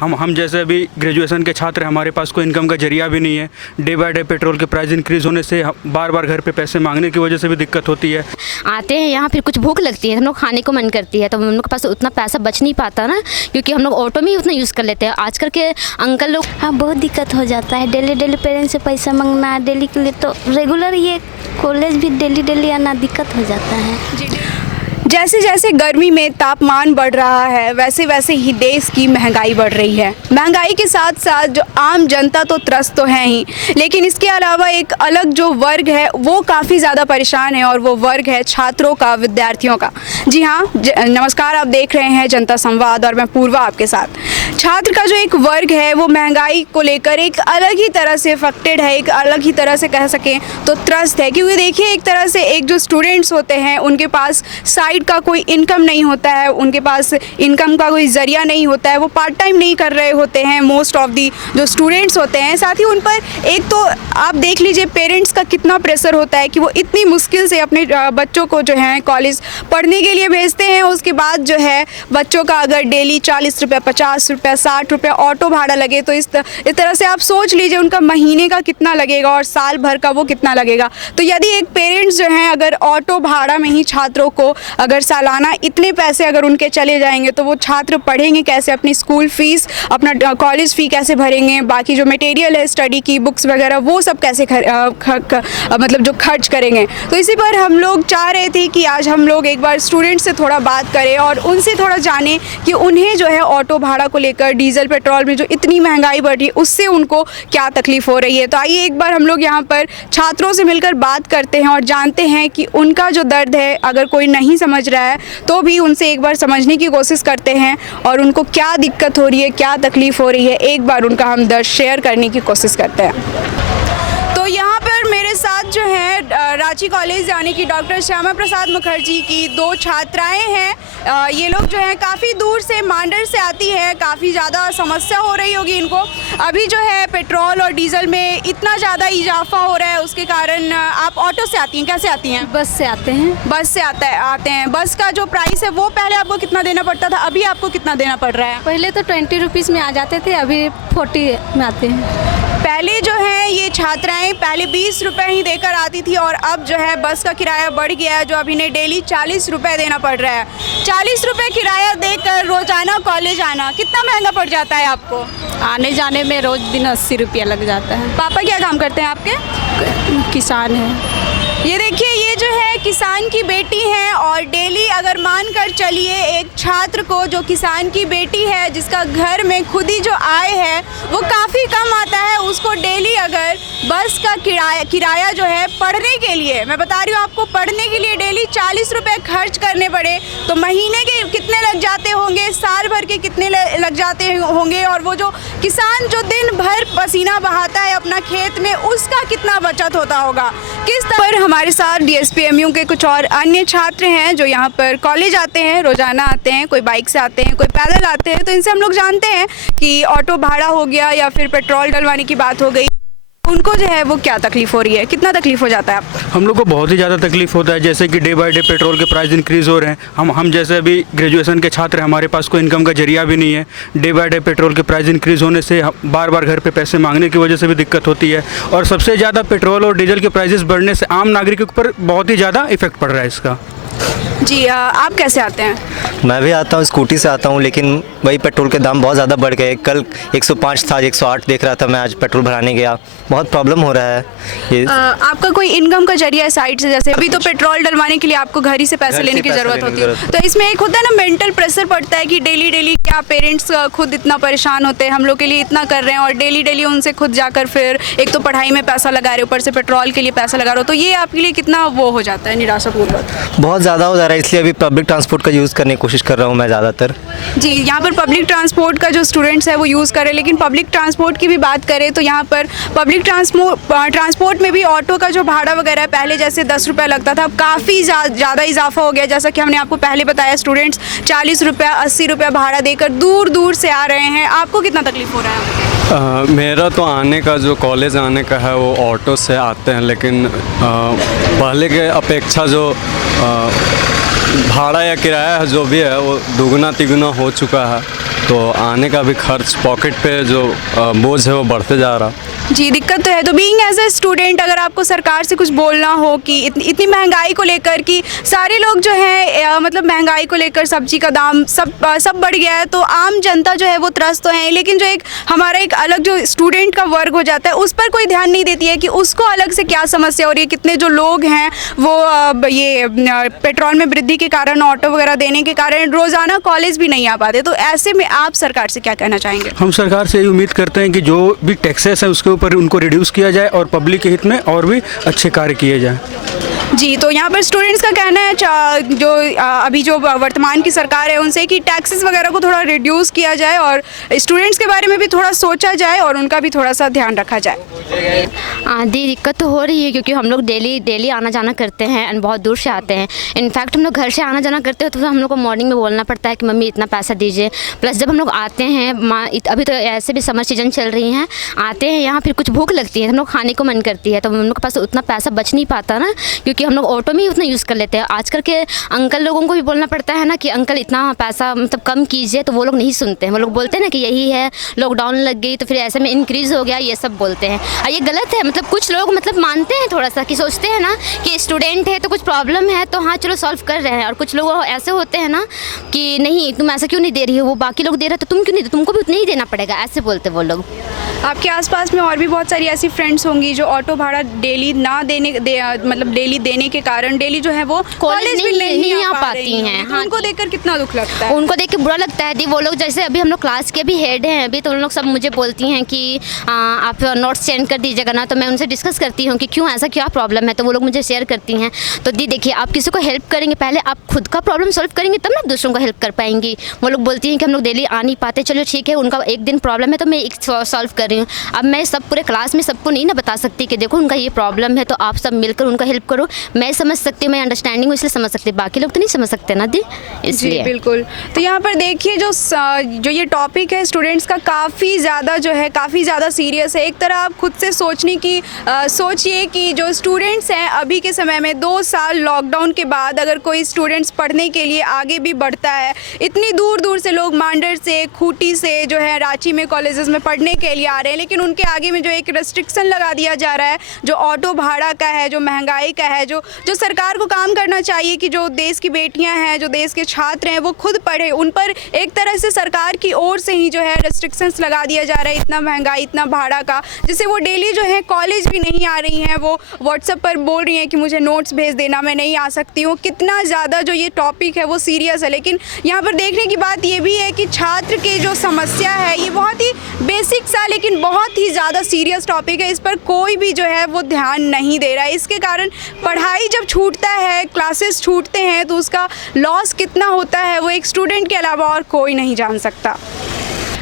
हम जैसे अभी ग्रेजुएशन के छात्र, हमारे पास कोई इनकम का जरिया भी नहीं है। डे बाय डे पेट्रोल के प्राइस इंक्रीज़ होने से बार बार घर पे पैसे मांगने की वजह से भी दिक्कत होती है। आते हैं यहाँ, फिर कुछ भूख लगती है, हम लोग खाने को मन करती है, तो हम लोग के पास उतना पैसा बच नहीं पाता ना, क्योंकि हम लोग ऑटो में ही उतना यूज़ कर लेते हैं। आजकल के अंकल लोग, हाँ बहुत दिक्कत हो जाता है। डेली पेरेंट्स से पैसा मांगना डेली के लिए, तो रेगुलर ये कॉलेज भी डेली आना दिक्कत हो जाता है। जैसे जैसे गर्मी में तापमान बढ़ रहा है, वैसे वैसे ही देश की महंगाई बढ़ रही है। महंगाई के साथ साथ जो आम जनता तो त्रस्त तो है ही, लेकिन इसके अलावा एक अलग जो वर्ग है वो काफ़ी ज़्यादा परेशान है, और वो वर्ग है छात्रों का, विद्यार्थियों का। जी हाँ, नमस्कार, आप देख रहे हैं जनता संवाद और मैं पूर्वा आपके साथ। छात्र का जो एक वर्ग है वो महंगाई को लेकर एक अलग ही तरह से अफेक्टेड है, एक अलग ही तरह से कह सकें तो त्रस्त है। क्योंकि देखिए, एक तरह से एक जो स्टूडेंट्स होते हैं उनके पास साइड का कोई इनकम नहीं होता है, उनके पास इनकम का कोई ज़रिया नहीं होता है, वो पार्ट टाइम नहीं कर रहे होते हैं मोस्ट ऑफ दी जो स्टूडेंट्स होते हैं। साथ ही उन पर एक तो आप देख लीजिए पेरेंट्स का कितना प्रेशर होता है कि वो इतनी मुश्किल से अपने बच्चों को जो है कॉलेज पढ़ने के लिए भेजते हैं। उसके बाद जो है बच्चों का अगर डेली 40 रुपये, 50 रुपये, 60 रुपये ऑटो भाड़ा लगे, तो इस तरह से आप सोच लीजिए उनका महीने का कितना लगेगा और साल भर का वो कितना लगेगा। तो यदि एक पेरेंट्स जो हैं अगर ऑटो भाड़ा में ही छात्रों को अगर सालाना इतने पैसे अगर उनके चले जाएंगे, तो वो छात्र पढ़ेंगे कैसे, अपनी स्कूल फीस, अपना कॉलेज फ़ी कैसे भरेंगे, बाकी जो मटेरियल है स्टडी की बुक्स वगैरह वो सब कैसे मतलब जो खर्च करेंगे। तो इसी पर हम लोग चाह रहे थे कि आज हम लोग एक बार स्टूडेंट्स से थोड़ा बात करें और उनसे थोड़ा जानें कि उन्हें जो है ऑटो भाड़ा को लेकर, डीजल पेट्रोल में जो इतनी महंगाई बढ़ रही है उससे उनको क्या तकलीफ़ हो रही है। तो आइए एक बार हम लोग यहाँ पर छात्रों से मिलकर बात करते हैं और जानते हैं कि उनका जो दर्द है, अगर कोई नहीं समझ रहा है तो भी उनसे एक बार समझने की कोशिश करते हैं और उनको क्या दिक्कत हो रही है, क्या तकलीफ़ हो रही है, एक बार उनका हम दर्द शेयर करने की कोशिश करते हैं। तो यहाँ पर मेरे साथ जो है रांची कॉलेज यानी कि डॉक्टर श्यामा प्रसाद मुखर्जी की दो छात्राएं हैं। ये लोग जो है काफ़ी दूर से, मांडर से आती है, काफ़ी ज़्यादा समस्या हो रही होगी इनको। अभी जो है पेट्रोल और डीजल में इतना ज़्यादा इजाफा हो रहा है, उसके कारण आप ऑटो से आती हैं, कैसे आती हैं? बस से आते हैं। बस से आते हैं। बस का जो प्राइस है वो पहले आपको कितना देना पड़ता था, अभी आपको कितना देना पड़ रहा है? पहले तो 20 रुपीज़ में आ जाते थे, अभी 40 में आते हैं। पहले जो है ये छात्राएं पहले 20 रुपये ही देकर आती थी और अब जो है बस का किराया बढ़ गया है, जो अब इन्हें डेली 40 रुपये देना पड़ रहा है। 40 रुपये किराया देकर रोजाना कॉलेज आना कितना महंगा पड़ जाता है आपको? आने जाने में रोज दिन 80 रुपया लग जाता है। पापा क्या काम करते हैं आपके? किसान है। ये देखिए, ये जो है किसान की बेटी है और डेली अगर मान कर चलिए एक छात्र को जो किसान की बेटी है, जिसका घर में खुद ही जो आय है वो काफ़ी कम आता है, उसको डेली अगर बस का किराया जो है पढ़ने के लिए, मैं बता रही हूँ आपको, पढ़ने के लिए डेली 40 रुपये खर्च करने पड़े, तो महीने के कितने लग जाते होंगे, साल भर के कितने लग जाते होंगे, और वो जो किसान जो दिन भर पसीना बहाता है अपना खेत में, उसका कितना बचत होता होगा। किस तरह पर हमारे साथ DSPMU के कुछ और अन्य छात्र हैं जो यहाँ पर कॉलेज आते हैं, रोज़ाना आते हैं, कोई बाइक से आते हैं, कोई पैदल आते हैं। तो इनसे हम लोग जानते हैं कि ऑटो भाड़ा हो गया या फिर पेट्रोल डलवाने की बात हो गई, उनको जो है वो क्या तकलीफ़ हो रही है, कितना तकलीफ़ हो जाता है आपको? हम लोग को बहुत ही ज़्यादा तकलीफ होता है, जैसे कि डे बाय डे पेट्रोल के प्राइस इंक्रीज़ हो रहे हैं। हम जैसे अभी ग्रेजुएशन के छात्र, हमारे पास कोई इनकम का जरिया भी नहीं है। डे बाय डे पेट्रोल के प्राइस इंक्रीज़ होने से बार बार घर पे पैसे मांगने की वजह से भी दिक्कत होती है, और सबसे ज़्यादा पेट्रोल और डीजल के प्राइसेस बढ़ने से आम नागरिकों पर बहुत ही ज़्यादा इफेक्ट पड़ रहा है इसका। जी, आप कैसे आते हैं? मैं भी आता हूँ, स्कूटी से आता हूँ, लेकिन वही पेट्रोल के दाम बहुत ज़्यादा बढ़ गए। कल 105 था, 108 देख रहा था मैं, आज पेट्रोल भराने गया, बहुत प्रॉब्लम हो रहा है ये। आपका कोई इनकम का जरिया है साइड से? जैसे अभी तो पेट्रोल डलवाने के लिए आपको घर ही से पैसे लेने की ज़रूरत होती है, तो इसमें एक होता है ना मेंटल प्रेशर पड़ता है कि डेली क्या पेरेंट्स खुद इतना परेशान होते हैं, हम लोग के लिए इतना कर रहे हैं, और डेली उनसे खुद जाकर फिर एक तो पढ़ाई में पैसा लगा रहे हो, ऊपर से पेट्रोल के लिए पैसा लगा रहे हो, तो ये आपके लिए कितना वो हो जाता है, निराशापूर्वक? बहुत ज़्यादा हो जा रहा है, इसलिए अभी पब्लिक ट्रांसपोर्ट का यूज़ करने की कोशिश कर रहा हूँ मैं ज़्यादातर। जी, यहाँ पर पब्लिक ट्रांसपोर्ट का जो स्टूडेंट्स है वो यूज़ करें, लेकिन पब्लिक ट्रांसपोर्ट की भी बात करें तो यहाँ पर पब्लिक ट्रांसपोर्ट में भी ऑटो का जो भाड़ा वगैरह पहले जैसे 10 रुपये लगता था, अब काफ़ी ज़्यादा इजाफा हो गया। जैसा कि हमने आपको पहले बताया, स्टूडेंट्स 40 रुपये, 80 रुपये भाड़ा देकर दूर से आ रहे हैं। आपको कितना तकलीफ़ हो रहा है? मेरा तो आने का जो कॉलेज आने का है वो ऑटो से आते हैं, लेकिन पहले के अपेक्षा जो भाड़ा या किराया है जो भी है वो दुगना तिगुना हो चुका है। तो आने का भी खर्च पॉकेट पे जो बोझ है वो बढ़ते जा रहा। जी दिक्कत तो है। तो बीइंग एज ए स्टूडेंट अगर आपको सरकार से कुछ बोलना हो कि इतनी महंगाई को लेकर कि सारे लोग जो है मतलब महंगाई को लेकर सब्जी का दाम सब बढ़ गया है, तो आम जनता जो है वो त्रस्त तो है, लेकिन जो एक हमारा एक अलग जो स्टूडेंट का वर्ग हो जाता है उस पर कोई ध्यान नहीं देती है कि उसको अलग से क्या समस्या हो रही है। कितने जो लोग हैं वो ये पेट्रोल में वृद्धि के कारण, ऑटो वगैरह देने के कारण रोज़ाना कॉलेज भी नहीं आ पाते। तो ऐसे में आप सरकार से क्या कहना चाहेंगे? हम सरकार से यही उम्मीद करते हैं कि जो भी टैक्सेस हैं उसके ऊपर उनको रिड्यूस किया जाए और पब्लिक के हित में और भी अच्छे कार्य किए जाएं। जी, तो यहाँ पर स्टूडेंट्स का कहना है जो अभी जो वर्तमान की सरकार है उनसे कि टैक्सेस वगैरह को थोड़ा रिड्यूस किया जाए और स्टूडेंट्स के बारे में भी थोड़ा सोचा जाए और उनका भी थोड़ा सा ध्यान रखा जाए। आधी दिक्कत तो हो रही है क्योंकि हम लोग डेली आना जाना करते हैं एंड बहुत दूर से आते हैं। इनफैक्ट हम लोग घर से आना जाना करते हो तो हम लोग को मॉर्निंग में बोलना पड़ता है कि मम्मी इतना पैसा दीजिए। प्लस जब हम लोग आते हैं अभी तो ऐसे भी समर सीजन चल रही हैं, आते हैं यहाँ फिर कुछ भूख लगती है, हम लोग खाने को मन करती है, तो हम लोग के पास उतना पैसा बच नहीं पाता ना, क्योंकि हम लोग ऑटो में ही उतना यूज़ कर लेते हैं। आजकल के अंकल लोगों को भी बोलना पड़ता है ना कि अंकल इतना पैसा मतलब कम कीजिए, तो वो लोग नहीं सुनते हैं। वो लोग बोलते हैं ना कि यही है, लॉकडाउन लग गई तो फिर ऐसे में इंक्रीज़ हो गया, ये सब बोलते हैं। और ये गलत है। मतलब कुछ लोग मतलब मानते हैं थोड़ा सा कि सोचते हैं ना कि स्टूडेंट है तो कुछ प्रॉब्लम है तो हाँ चलो सॉल्व कर रहे हैं, और कुछ लोग ऐसे होते हैं ना कि नहीं तुम ऐसा क्यों नहीं दे रही हो, वो बाकी लोग दे रहे तो तुम क्यों नहीं, तुमको भी उतना ही देना पड़ेगा, ऐसे बोलते वो लोग। आपके आसपास में और भी बहुत सारी ऐसी फ्रेंड्स होंगी जो ऑटो भाड़ा डेली ना मतलब डेली देने के कारण डेली जो है वो कॉलेज भी नहीं आ पाती हैं। हाँ, उनको देखकर कितना दुख लगता है? उनको देख के बुरा लगता है दी। वो लोग जैसे अभी हम लोग क्लास के भी हेड हैं अभी, तो उन लोग सब मुझे बोलती हैं कि आप नोट्स सेंड कर दीजिएगा ना, तो मैं उनसे डिस्कस करती हूँ कि क्यों ऐसा क्या प्रॉब्लम है, तो वो लोग मुझे शेयर करती हैं। तो दी देखिए, आप किसी को हेल्प करेंगे, पहले आप खुद का प्रॉब्लम सॉल्व करेंगे तब ना दूसरों को हेल्प कर पाएंगी। वो लोग बोलती हैं कि हम लोग डेली आ नहीं पाते, चलो ठीक है, उनका एक दिन प्रॉब्लम है तो मैं एक सॉल्व कर रही हूँ। अब मैं सब पूरे क्लास में सबको नहीं ना बता सकती कि देखो उनका ये प्रॉब्लम है तो आप सब मिलकर उनका हेल्प करो। मैं समझ सकती हूँ, मैं अंडरस्टैंडिंग हूँ इसलिए समझ सकती हूँ, बाकी लोग तो नहीं समझ सकते ना दी, इसलिए। बिल्कुल। तो यहाँ पर देखिए जो ये टॉपिक है स्टूडेंट्स का काफ़ी ज़्यादा सीरियस है। एक तरह आप खुद से सोचने की सोचिए कि जो स्टूडेंट्स हैं अभी के समय में 2 साल लॉकडाउन के बाद अगर कोई स्टूडेंट्स पढ़ने के लिए आगे भी बढ़ता है, इतनी दूर दूर से लोग मांडर से, खूंटी से जो है रांची में कॉलेजेस में पढ़ने के लिए आ रहे हैं, लेकिन उनके आगे में जो एक रेस्ट्रिक्शन लगा दिया जा रहा है, जो ऑटो भाड़ा का है, जो महंगाई का है, जो सरकार को काम करना चाहिए कि जो देश की बेटियां हैं, जो देश के छात्र हैं वो खुद पढ़े, उन पर एक तरह से सरकार की ओर से ही जो है रेस्ट्रिक्शंस लगा दिया जा रहा है, इतना महंगाई, इतना भाड़ा का, जिससे वो डेली जो है कॉलेज भी नहीं आ रही हैं। वो व्हाट्सएप पर बोल रही हैं कि मुझे नोट्स भेज देना, मैं नहीं आ सकती हूँ। कितना ज़्यादा जो ये टॉपिक है वो सीरियस है, लेकिन यहाँ पर देखने की बात ये भी है कि छात्र की जो समस्या है ये बहुत ही बेसिक सा लेकिन बहुत ही ज़्यादा सीरियस टॉपिक है। इस पर कोई भी जो है वो ध्यान नहीं दे रहा है। इसके कारण पढ़ाई जब छूटता है, क्लासेस छूटते हैं, तो उसका लॉस कितना होता है वो एक स्टूडेंट के अलावा और कोई नहीं जान सकता।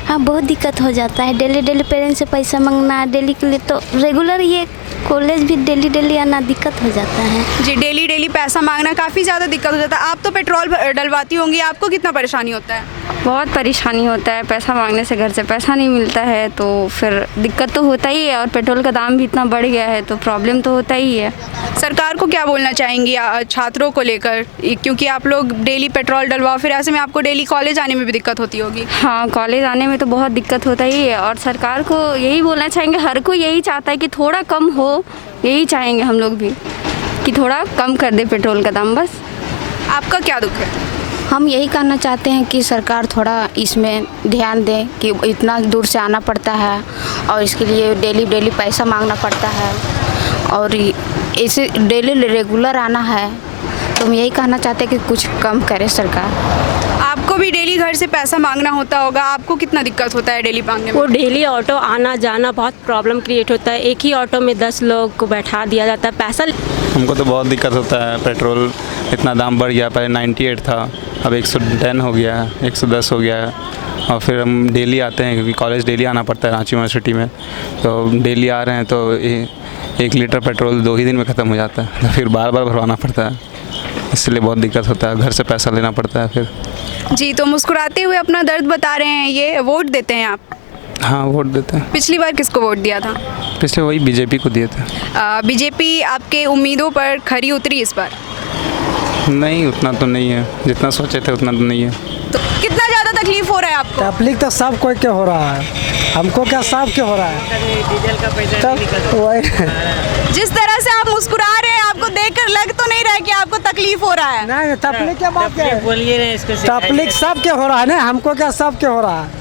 हाँ, बहुत दिक्कत हो जाता है। डेली पेरेंट्स से पैसा मांगना डेली के लिए, तो रेगुलर ये कॉलेज भी डेली आना दिक्कत हो जाता है। जी, डेली पैसा मांगना काफ़ी ज़्यादा दिक्कत हो जाता है। आप तो पेट्रोल डलवाती होंगी, आपको कितना परेशानी होता है? बहुत परेशानी होता है, पैसा मांगने से घर से पैसा नहीं मिलता है तो फिर दिक्कत तो होता ही है, और पेट्रोल का दाम भी इतना बढ़ गया है तो प्रॉब्लम तो होता ही है। सरकार को क्या बोलना चाहेंगी छात्रों को लेकर, क्योंकि आप लोग डेली पेट्रोल डलवाओ, फिर ऐसे में आपको डेली कॉलेज आने में भी दिक्कत होती होगी? हाँ, कॉलेज आने में तो बहुत दिक्कत होता ही है, और सरकार को यही बोलना चाहेंगे, हर कोई यही चाहता है कि थोड़ा कम हो, यही चाहेंगे हम लोग भी कि थोड़ा कम कर दे पेट्रोल का दाम। बस। आपका क्या दुख है? हम यही कहना चाहते हैं कि सरकार थोड़ा इसमें ध्यान दें कि इतना दूर से आना पड़ता है और इसके लिए डेली पैसा मांगना पड़ता है, और ऐसे डेली रेगुलर आना है, तो हम यही कहना चाहते हैं कि कुछ कम करे सरकार। आपको भी डेली घर से पैसा मांगना होता होगा, आपको कितना दिक्कत होता है डेली मांगने में? वो डेली ऑटो आना जाना बहुत प्रॉब्लम क्रिएट होता है। एक ही ऑटो में 10 लोग को बैठा दिया जाता है, पैसा हमको तो बहुत दिक्कत होता है। पेट्रोल इतना दाम बढ़ गया, पहले 98 था, अब 110 हो गया है, 110 हो गया है। और फिर हम डेली आते हैं क्योंकि कॉलेज डेली आना पड़ता है रांची यूनिवर्सिटी में, तो डेली आ रहे हैं तो 1 लीटर पेट्रोल 2 ही दिन में ख़त्म हो जाता है, तो फिर बार भरवाना पड़ता है, इसलिए बहुत दिक्कत होता है, घर से पैसा लेना पड़ता है फिर। जी, तो मुस्कुराते हुए अपना दर्द बता रहे हैं। ये वोट देते हैं आप? हाँ, वोट देते हैं। पिछली बार किसको वोट दिया था? पिछले वही बीजेपी को दिए थे। बीजेपी आपके उम्मीदों पर खरी उतरी इस बार? नहीं, उतना तो नहीं है, जितना सोचे थे उतना तो नहीं है। तो कितना ज़्यादा तकलीफ हो रहा है आपको? तकलीफ तो सब कोई के हो रहा है, हमको क्या सब के हो रहा है। डीजल का पैसा वही जिस तरह से आप मुस्कुरा रहे हैं, आपको देखकर लग तो नहीं रहा है कि आपको तकलीफ हो रहा है? नहीं, तकलीफ क्या बात है, बोलिए ना इसको। तकलीफ सब के हो रहा है ना, हमको क्या सब के हो रहा है।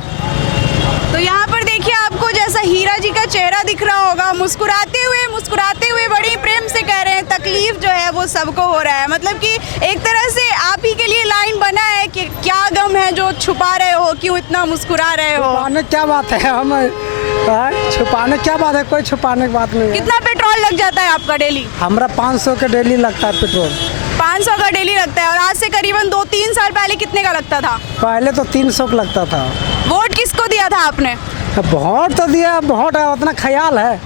तो यहाँ पर देखिए, आपको जैसा हीरा जी का चेहरा दिख रहा होगा, मुस्कुराते हुए बड़ी प्रेम से कह रहे हैं तकलीफ जो है वो सबको हो रहा है। मतलब कि एक तरह से आप ही के लिए लाइन बना है कि क्या गम है जो छुपा रहे हो, क्यों इतना मुस्कुरा रहे हो? छुपाने क्या बात है, हम छुपाने क्या बात है, कोई छुपाने की बात नहीं है। कितना पेट्रोल लग जाता है आपका डेली? हमारा 500 का डेली लगता है पेट्रोल। 500 का डेली लगता है। और आज से करीबन 2-3 साल पहले कितने का लगता था? पहले तो 300 का लगता था। वोट किसको दिया था आपने? वोट तो दिया, वोट है उतना ख्याल है,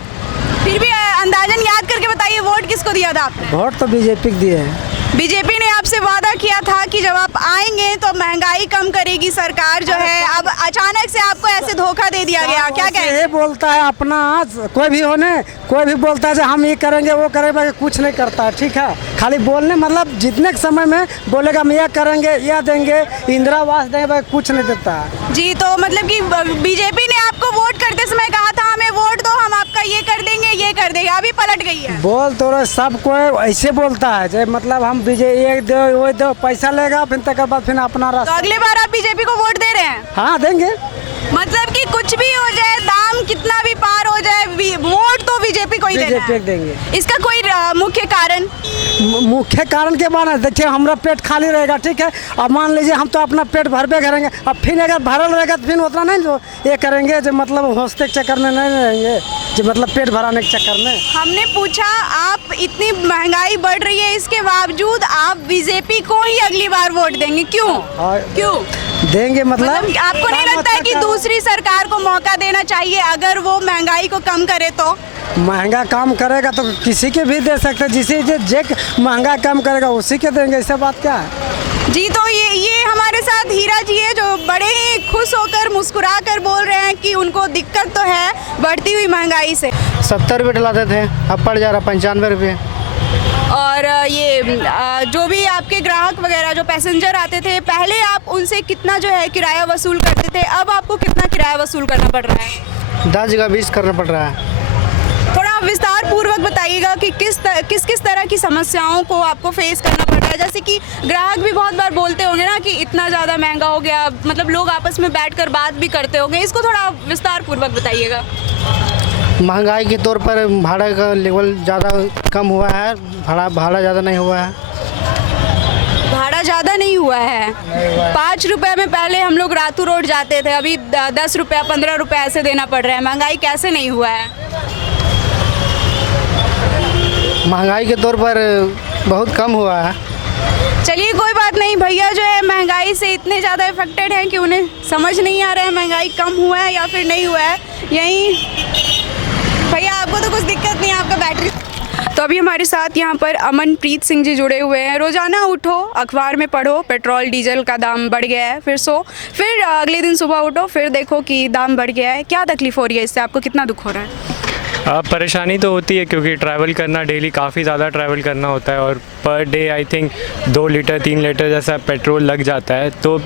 फिर भी अंदाजन याद करके बताइए, वोट किसको दिया था आपने? वोट तो बीजेपी को दिए हैं। बीजेपी ने आपसे वादा किया था कि जब आप आएंगे तो महंगाई कम करेगी सरकार जो है, अब अचानक से आपको ऐसे धोखा दे दिया गया, क्या कहेंगे? ये बोलता है अपना, कोई भी होने, कोई भी बोलता है कि हम ये करेंगे वो करेंगे, कुछ नहीं करता है। ठीक है, खाली बोलने, मतलब जितने के समय में बोलेगा हम यह करेंगे, यह देंगे, इंदिरा आवास देंगे, भाई कुछ नहीं देता है जी। तो मतलब कि बीजेपी ने आपको वोट करते समय कहा था हमें वोट दो, हम आपका ये कर देंगे, ये कर देंगे, अभी पलट गई है। बोल तो रहे, सब कोई ऐसे बोलता है जो मतलब हम ये दो वो दो, पैसा लेगा, फिर तक बाद फिर अपना तो रास्ता। अगली बार आप बीजेपी को वोट दे रहे हैं? हाँ, देंगे। मतलब कि कुछ भी हो जाए, दाम कितना भी पार हो जाए, वोट तो बीजेपी को ही देना है। देंगे। इसका कोई मुख्य कारण? मुख्य कारण के बाद देखिए, हमारा पेट खाली रहेगा, ठीक है, अब मान लीजिए हम तो अपना पेट भरबे करेंगे, अब फिर अगर भरल रहेगा तो फिर उतना नहीं जो ये करेंगे, जो मतलब हौसले के चक्कर में नहीं रहेंगे, जो मतलब पेट भराने के चक्कर में। हमने पूछा, आप इतनी महंगाई बढ़ रही है, इसके बावजूद आप बीजेपी को ही अगली बार वोट देंगे, क्यों? क्यों देंगे? मतलब आपको नहीं लगता है कि दूसरी सरकार को मौका देना चाहिए, अगर वो महंगाई को कम करे तो? महंगा काम करेगा तो किसी के भी दे सकते हैं, जिसे जे महंगा कम करेगा उसी के देंगे, ऐसा बात क्या है जी। तो ये हमारे साथ हीरा जी है, जो बड़े ही खुश होकर मुस्कुरा कर बोल रहे हैं कि उनको दिक्कत तो है बढ़ती हुई महंगाई से। 70 रुपये डलाते थे, अब पड़ जा रहा 95 रुपये। और ये जो भी आपके ग्राहक वगैरह जो पैसेंजर आते थे, पहले आप उनसे कितना जो है किराया वसूल करते थे, अब आपको कितना किराया वसूल करना पड़ रहा है? 10 जगह 20 करना पड़ रहा है। थोड़ा विस्तार पूर्वक बताइएगा कि किस तरह की समस्याओं को आपको फेस करना पड़ रहा है। जैसे कि ग्राहक भी बहुत बार बोलते होंगे ना कि इतना ज़्यादा महंगा हो गया, मतलब लोग आपस में बैठकर बात भी करते होंगे, इसको थोड़ा विस्तार पूर्वक बताइएगा। महंगाई के तौर पर भाड़ा का लेवल ज़्यादा कम हुआ है, भाड़ा ज़्यादा नहीं हुआ है। भाड़ा ज़्यादा नहीं हुआ है? 5 रुपए में पहले हम लोग रातू रोड जाते थे, अभी 10 रुपया 15 रुपये ऐसे देना पड़ रहा है। महंगाई कैसे नहीं हुआ है? महंगाई के तौर पर बहुत कम हुआ है। चलिए कोई बात नहीं, भैया जो है महंगाई से इतने ज़्यादा इफेक्टेड हैं कि उन्हें समझ नहीं आ रहा है महंगाई कम हुआ है या फिर नहीं हुआ है। यहीं भैया, आपको तो कुछ दिक्कत नहीं है, आपका बैटरी। तो अभी हमारे साथ यहाँ पर अमनप्रीत सिंह जी जुड़े हुए हैं। रोज़ाना उठो, अखबार में पढ़ो, पेट्रोल डीजल का दाम बढ़ गया है, फिर अगले दिन सुबह उठो, फिर देखो कि दाम बढ़ गया है। क्या तकलीफ़ हो रही है इससे, आपको कितना दुख हो रहा है? परेशानी तो होती है क्योंकि ट्रैवल करना, डेली काफ़ी ज़्यादा ट्रैवल करना होता है और per day I think 2 litre 3 litre जैसा पेट्रोल लग जाता है, तो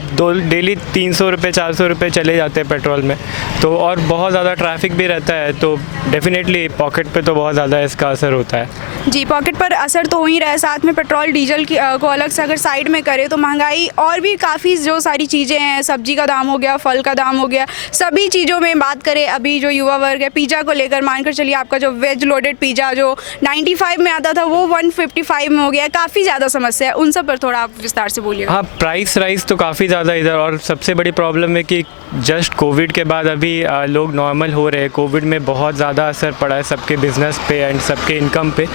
डेली 300 रुपये 400 रुपये चले जाते हैं पेट्रोल में, तो और बहुत ज़्यादा ट्रैफिक भी रहता है, तो डेफिनेटली पॉकेट पे तो बहुत ज़्यादा इसका असर होता है। जी, पॉकेट पर असर तो हो ही रहा है, साथ में पेट्रोल डीजल को अलग से अगर साइड में करें तो महंगाई और भी काफ़ी जो सारी चीज़ें हैं, सब्जी का दाम हो गया, फल का दाम हो गया, सभी चीज़ों में बात करें। अभी जो युवा वर्ग है, पिज़्ज़ा को लेकर मानकर चलिए, आपका जो वेज लोडेड पिज़्ज़ा जो 95 में आता था वो 155 में हो गया, काफ़ी ज़्यादा समस्या है। उन सब पर थोड़ा आप विस्तार से बोलिए। हाँ, प्राइस राइस तो काफ़ी ज़्यादा इधर, और सबसे बड़ी प्रॉब्लम है कि जस्ट कोविड के बाद अभी लोग नॉर्मल हो रहे हैं। कोविड में बहुत ज़्यादा असर पड़ा है सबके बिज़नेस पे एंड सबके इनकम पे,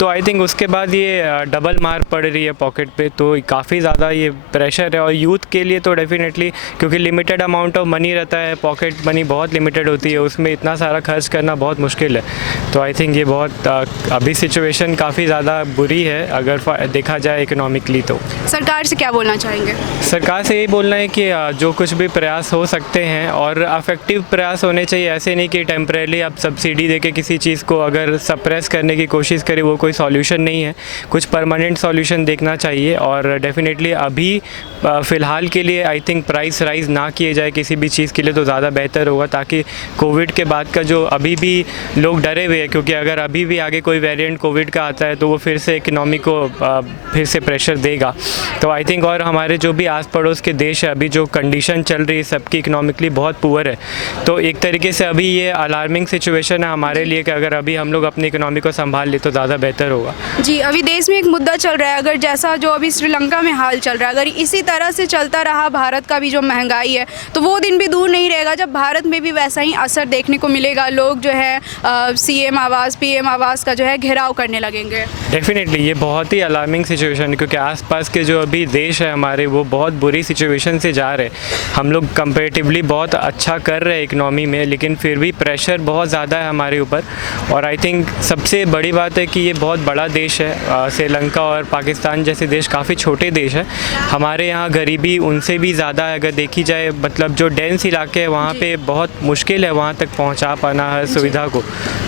तो आई थिंक उसके बाद ये डबल मार पड़ रही है पॉकेट पे, तो काफ़ी ज़्यादा ये प्रेशर है। और यूथ के लिए तो डेफिनेटली, क्योंकि लिमिटेड अमाउंट ऑफ मनी रहता है, पॉकेट मनी बहुत लिमिटेड होती है, उसमें इतना सारा खर्च करना बहुत मुश्किल है। है। तो आई थिंक ये बहुत अभी सिचुएशन काफ़ी ज़्यादा बुरी है अगर देखा जाए इकोनॉमिकली। तो सरकार से क्या बोलना चाहेंगे? सरकार से यही बोलना है कि जो कुछ भी प्रयास हो सकते हैं और अफेक्टिव प्रयास होने चाहिए, ऐसे नहीं कि टेम्परेली आप सब्सिडी देके किसी चीज़ को अगर सप्रेस करने की कोशिश करें, वो कोई सॉल्यूशन नहीं है। कुछ परमानेंट सॉल्यूशन देखना चाहिए और डेफिनेटली अभी फ़िलहाल के लिए आई थिंक प्राइस राइज ना किए जाए किसी भी चीज़ के लिए तो ज़्यादा बेहतर होगा, ताकि कोविड के बाद का जो अभी भी लोग डरे हुए हैं, क्योंकि अगर अभी भी आगे कोई वेरिएंट कोविड का आता है तो वो फिर से इकनॉमी को फिर से प्रेशर देगा। तो आई थिंक और हमारे जो भी आस पड़ोस के देश है, अभी जो कंडीशन चल रही है सबकी इकोनॉमिकली बहुत पुअर है। तो एक तरीके से अभी ये अलार्मिंग सिचुएशन है हमारे लिए कि अगर अभी हम लोग अपनी इकोनॉमी को संभाल ले तो ज़्यादा बेहतर होगा। जी, अभी देश में एक मुद्दा चल रहा है, अगर जैसा जो अभी श्रीलंका में हाल चल रहा है, अगर इसी तरह से चलता रहा भारत का भी जो महंगाई है, तो वो दिन भी दूर नहीं रहेगा जब भारत में भी वैसा ही असर देखने को मिलेगा। लोग जो है CM आवास PM आवास का जो है घेराव करने लगेंगे। डेफिनेटली ये बहुत ही अलार्मिंग सिचुएशन है, क्योंकि आसपास के जो अभी देश है हमारे वो बहुत बुरी सिचुएशन से जा रहे हैं। हम लोग कंपैरेटिवली बहुत अच्छा कर रहे हैं इकनॉमी में, लेकिन फिर भी प्रेशर बहुत ज़्यादा है हमारे ऊपर। और आई थिंक सबसे बड़ी बात है कि ये बहुत बड़ा देश है। श्रीलंका और पाकिस्तान जैसे देश काफ़ी छोटे देश हैं। हमारे यहाँ गरीबी उनसे भी ज़्यादा है अगर देखी जाए, मतलब जो डेंस इलाके हैं वहाँ पे बहुत मुश्किल है वहाँ तक पहुँचा पाना हर सुविधा को।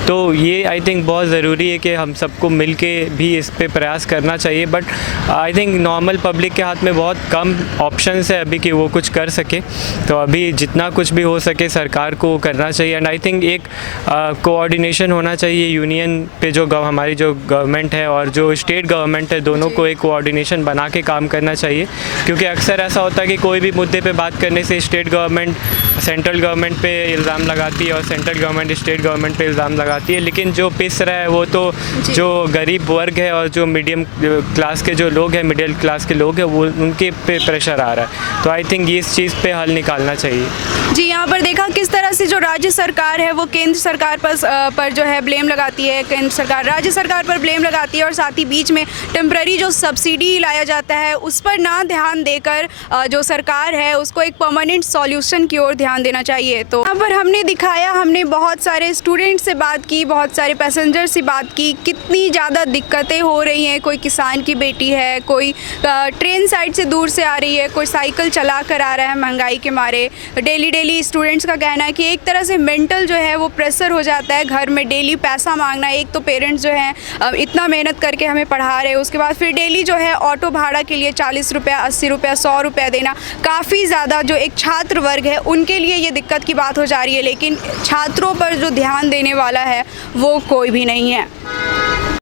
तो ये आई थिंक बहुत ज़रूरी है कि हम सबको मिल के भी इस पे प्रयास करना चाहिए। But I think normal public के हाथ में बहुत कम ऑप्शंस है अभी कि वो कुछ कर सके। तो अभी जितना कुछ भी हो सके सरकार को करना चाहिए। एंड आई थिंक एक कोऑर्डिनेशन होना चाहिए यूनियन पे, जो हमारी जो गवर्नमेंट है और जो स्टेट गवर्नमेंट है, दोनों को एक कोऑर्डिनेशन बना के काम करना चाहिए। क्योंकि अक्सर ऐसा होता है कि कोई भी मुद्दे पे बात करने से स्टेट गवर्नमेंट सेंट्रल गवर्नमेंट पे इल्ज़ाम लगाती है और सेंट्रल गवर्नमेंट स्टेट गवर्नमेंट पे इल्ज़ाम लगाती है, लेकिन जो पिस रहा है वो तो जो गरीब वर्ग है और जो मीडियम क्लास के जो लोग हैं, मिडिल क्लास के लोग हैं, वो उनके पे प्रेशर आ रहा है। तो आई थिंक ये इस चीज़ पे हल निकालना चाहिए। जी, यहाँ पर देखा किस तरह से जो राज्य सरकार है वो केंद्र सरकार पर जो है ब्लेम लगाती है, केंद्र सरकार राज्य सरकार पर ब्लेम लगाती है, और साथ ही बीच में टेम्पररी जो सब्सिडी लाया जाता है उस पर ना ध्यान देकर जो सरकार है उसको एक परमानेंट सॉल्यूशन की ओर ध्यान देना चाहिए। तो यहाँ पर हमने दिखाया, हमने बहुत सारे स्टूडेंट से बात की, बहुत सारे पैसेंजर से बात की, कितनी ज़्यादा दिक्कतें हो रही हैं। कोई किसान की बेटी है, कोई ट्रेन साइड से दूर से आ रही है, कोई साइकिल चला कर आ रहा है महंगाई के मारे। डेली स्टूडेंट्स का कहना है कि एक तरह से मेंटल जो है वो प्रेशर हो जाता है घर में डेली पैसा मांगना। एक तो पेरेंट्स जो हैं इतना मेहनत करके हमें पढ़ा रहे हैं, उसके बाद फिर डेली जो है ऑटो भाड़ा के लिए 40 रुपया, 80 रुपया, 100 रुपया देना काफ़ी ज़्यादा जो एक छात्र वर्ग है उनके लिए ये दिक्कत की बात हो जा रही है। लेकिन छात्रों पर जो ध्यान देने वाला है वो कोई भी नहीं है।